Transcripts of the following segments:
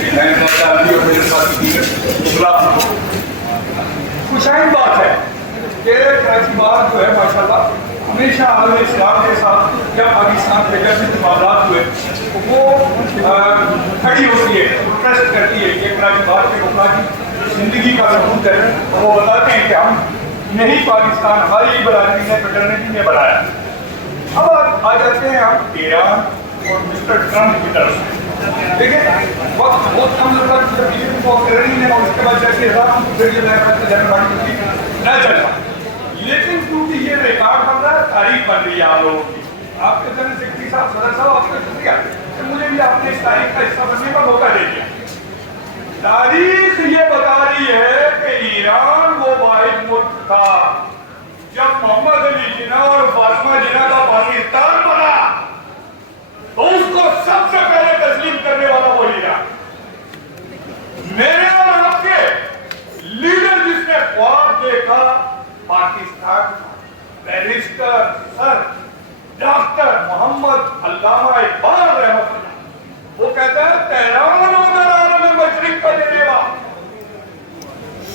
میرے ساتھ خوشائن بات ہے کہ کراچی بات جو ہے ماشاءاللہ ہمیشہ عالم اسلام کے ساتھ جب پاکستان کے جیسے معاملات ہوئے وہ کھڑی ہوتی ہے، ٹرسٹ کرتی ہے کہ کراچی بات کے رکنا کی زندگی کا ثبوت ہے، اور وہ بتاتے ہیں کہ ہم نہیں پاکستان ہماری برادری نے فیٹرنیٹی نے بنایا۔ اب آ جاتے ہیں آپ ایران اور مسٹر ٹرمپ کی طرف سے۔ دیکھیں وقت بہت کم لگتا ہے وہ کرنی ہے اور اس کے بعد جیسے نہ چلتا، لیکن کیونکہ یہ ریکارڈ بن رہا ہے، تاریخ بن رہی ہے آپ لوگوں کی۔ آپ کے جنرل سیکرٹری صاحب صدر صاحب آپ کا شکریہ کہ مجھے بھی آپ نے اس تاریخ کا حصہ بننے کا موقع دے دیا۔ تاریخ یہ بتا رہی ہے کہ ایران وہ واحد ملک تھا جب محمد علی جناح اور فاطمہ جناح کا پاکستان بنا تو اس کو سب سے پہلے تسلیم کرنے والا وہ ایران۔ میرے اور آپ کے لیڈر جس نے خواب دیکھا Pakistan, barrister sir doctor Muhammad Allama Iqbal رحمۃ اللہ، وہ کہتا ہے تہران و عالم مشرق کا دینے والا،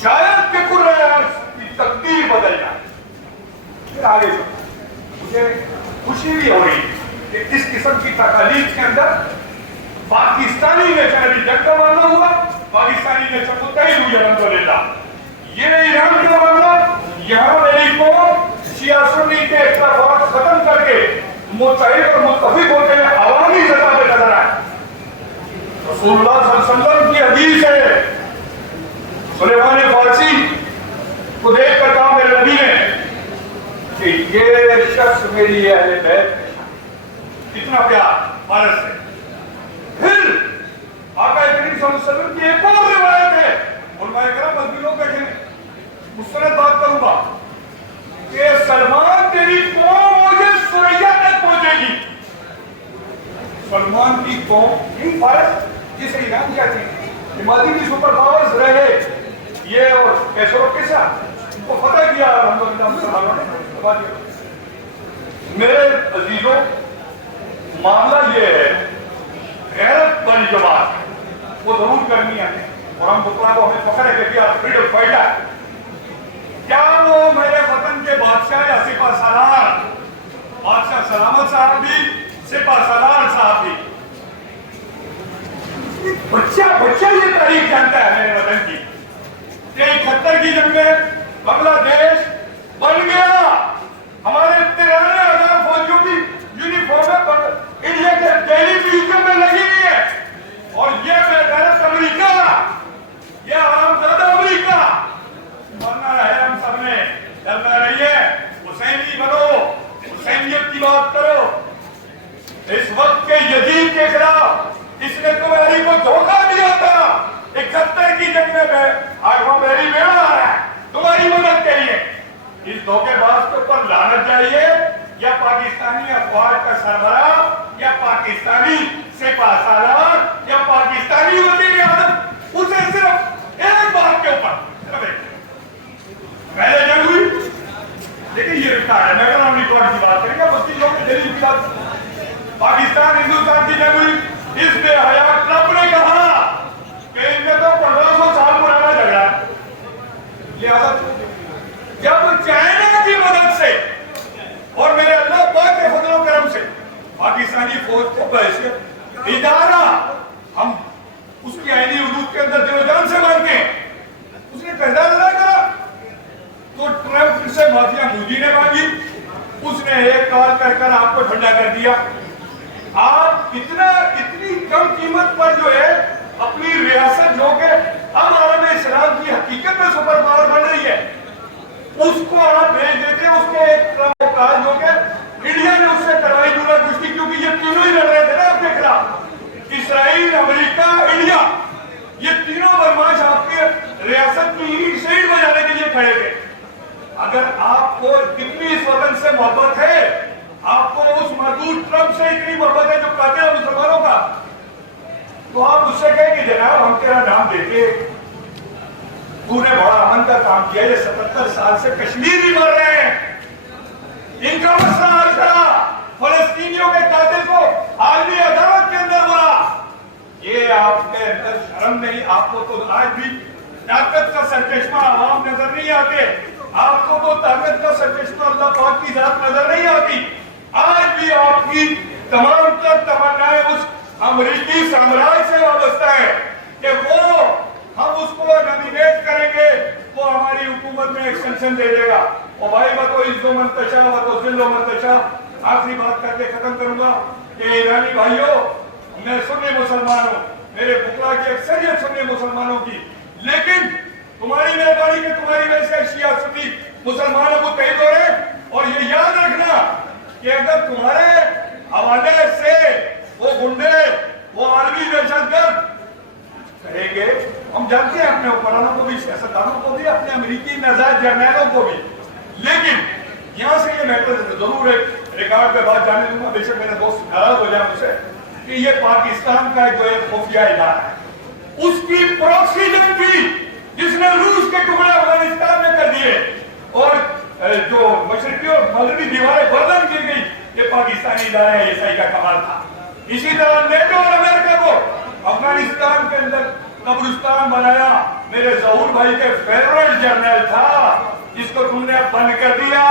شاید کہ قرآن کی تقدیر بدل جائے۔ پھر آگے مجھے خوشی بھی ہو رہی ہے کہ اس قسم کی تکالیف کے اندر پاکستانی نیشن ابھی جنگ کا معاملہ ہوا، پاکستانی نیشن کو تحریر ہوئی الحمدللہ۔ یہ ایران کا معاملہ، یہاں میری قوم شیعہ سنی کے اختلافات ختم کر کے متحد اور متفق ہوتے ہیں عوامی سطح پہ نظر آئے۔ رسول اللہ صلی اللہ علیہ وسلم کی حدیث ہے، سلیمان فارسی کو دیکھ کر کہا میرے نبی نے کہ یہ شخص میری اہل بیت، کتنا پیار بھارت سے۔ پھر آقا کریم صلی اللہ علیہ وسلم کی ایک اور روایت ہے، علماء کرام مدینوں کے مستند بات کروں گا کہ سلمان تیری قوم مجھے سریا تک پہنچے گی۔ سلمان کی قوم ان فارس جسے ایران کہتے ہیں، مادی کی سپر پاورز رہے، یہ اور کیسر و کسا ان کو فتح کیا الحمدللہ مسلمانوں نے۔ میرے عزیزوں معاملہ یہ ہے، غیرت والی جو بات ہے وہ ضرور کرنی ہے، اور ہم بطلہ کو ہمیں فخر ہے کہ فریڈم فائٹر۔ کیا وہ میرے وطن کے بادشاہ یا سپہ سالار، بادشاہ سلامت صاحب بھی، سپہ سالار صاحب بھی، بچہ یہ تاریخ جانتا ہے میرے وطن کی کہ 71 کی جنگ میں بنگلہ دیش بن گیا، ہمارے 93,000 فوجیوں کی یونیفارم انڈیا کے دہلی میوزیم میں لگی ہوئی ہے، اور یہ بے غیرت امریکہ، یہ حرامزادہ امریکہ، مرنا ہے ہم سب نے، ڈرنا نہیں ہے، حسینی بنو، حسینیت کی بات کرو۔ اس وقت کے یزید کے خلاف اس نے تمہاری کو دھوکہ دیا تھا، 71 کی جنگ میں آج وہ میری بیڑا آ رہا ہے تمہاری مدد کے لیے۔ اس دھوکے باز کے اوپر لعنت جائیے، یا پاکستانی افواج کا سربراہ، یا پاکستانی سپہ سالار، یا پاکستانی وزیر اعظم، اسے صرف ایک بات کے اوپر، صرف ایک پہلے جنگ ہوئی، لیکن یہ ریکارڈ ہے، میں کہا ہم ریکارڈ کی بات کریں گے، مسلم لوگ کے دلی کی بات۔ پاکستان ہندوستان کی جنگ ہوئی، اس بے حیا ٹرمپ نے کہا کہ ان میں تو 1500 سال پرانا جھگڑا ہے، لہذا جب چائنا کی مدد سے اور میرے اللہ پاک کے فضل و کرم سے پاکستانی فوج کو بحیثیت ادارہ ہم اس کی آئینی حدود کے اندر دل و جان سے مانتے ہیں، اس نے پہلا لڑا کرا تو ٹرمپ سے معافیا مودی نے مانگی، اس نے ایک کال کر آپ کو ٹھنڈا کر دیا۔ آپ اتنی کم قیمت پر جو ہے اپنی ریاست جو کہ اب عالم اسلام کی حقیقت میں سپر پاور بن رہی ہے، اس کو آپ بھیج دیتے ہیں، اس کے ایک کال جو کہ انڈیا نے اس سے کروائی دورہ کشتی، کیونکہ یہ تینوں ہی لڑ رہے تھے نا آپ کے خلاف، اسرائیل، امریکہ، انڈیا، یہ تینوں بدماش آپ کے ریاست کی اینٹ سے اینٹ بجانے کے لیے کھڑے تھے۔ اگر آپ کو کتنی اس وطن سے محبت ہے، آپ کو اس محدود ٹرمپ سے اتنی محبت ہے جو قاتل ہے مسلمانوں کا، تو آپ اس سے کہیں کہ جناب ہم تیرا نام دیتے، تو نے بڑا امن کا کام کیا، یہ 77 سال سے کشمیر بھی مر رہے ہیں، ان کا مسئلہ حل کرا، فلسطینیوں کے قاتل کو عالمی عدالت کے اندر بلا، یہ کیا آپ کے اندر شرم نہیں؟ آپ کو تو آج بھی طاقت کا سرچشمہ عوام نظر نہیں آتے، آپ کو تو طاقت کا سرچشمہ اللہ پاک کی ذات نظر نہیں آتی۔ آج بھی آپ کی تمام تر تمنائیں اس امریکی سامراج سے وابستہ ہے کہ وہ ہم اس کو نامینیٹ کریں گے، وہ ہماری حکومت میں ایکسٹینشن دے دے گا۔ اور بھائی بتو عزت و منتشا بتو ذل و منتشا، آخری بات کر کے ختم کروں گا کہ ایرانی بھائیوں، میں سنی مسلمان ہوں، میرے بکلا کی اکثریت سنی مسلمانوں کی، لیکن تمہاری مہربانی کہ تمہاری وجہ سے شیعہ سنی مسلمان متحد ہو رہے، اور یہ یاد رکھنا کہ اگر تمہارے حوالے سے وہ گنڈے، وہ عالمی دہشت گرد کریں گے، ہم جانتے ہیں اپنے حکمرانوں کو بھی، سیاستدانوں کو بھی، اپنے امریکی نژاد جرنیلوں کو بھی، لیکن یہاں سے یہ میٹر ضرور ایک ریکارڈ پہ بات جانے دوں گا، بے شک میرے دوست ناراض ہو جائیں مجھ سے، کہ یہ پاکستان کا جو ایک خفیہ ادارہ ہے، اس کی پراکسی جنگ تھی جس نے روس کے ٹکڑے افغانستان میں کر دیے، اور جو مشرقی اور مغربی دیواریں بلند کی گئی، یہ پاکستانی ادارہ ہے، عیسائی کا کمال تھا۔ اسی طرح نیٹو اور امریکہ کو افغانستان کے اندر قبرستان بنایا، میرے ظہور بھائی کے فیورٹ جنرل تھا، جس کو تم نے بند کر دیا،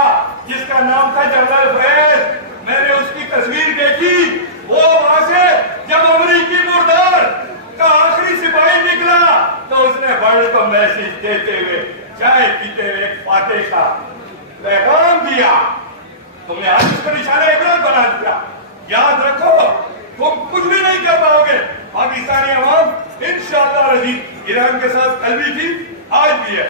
جس کا نام تھا جنرل فیض، میں نے اس کی تصویر دیکھی، وہ وہاں سے جب امریکی مردار کا آخری سپاہی نکلا تو اس نے ورلڈ کو میسج دیتے ہوئے، چائے پیتے ہوئے ایک فاتح کا پیغام دیا، تم نے آج اس کو نشانہ عبرت بنا دیا۔ یاد رکھو تم کچھ بھی نہیں کر پاؤ گے، پاکستانی عوام انشاءاللہ رضی ایران کے ساتھ کل بھی تھی، آج بھی ہے۔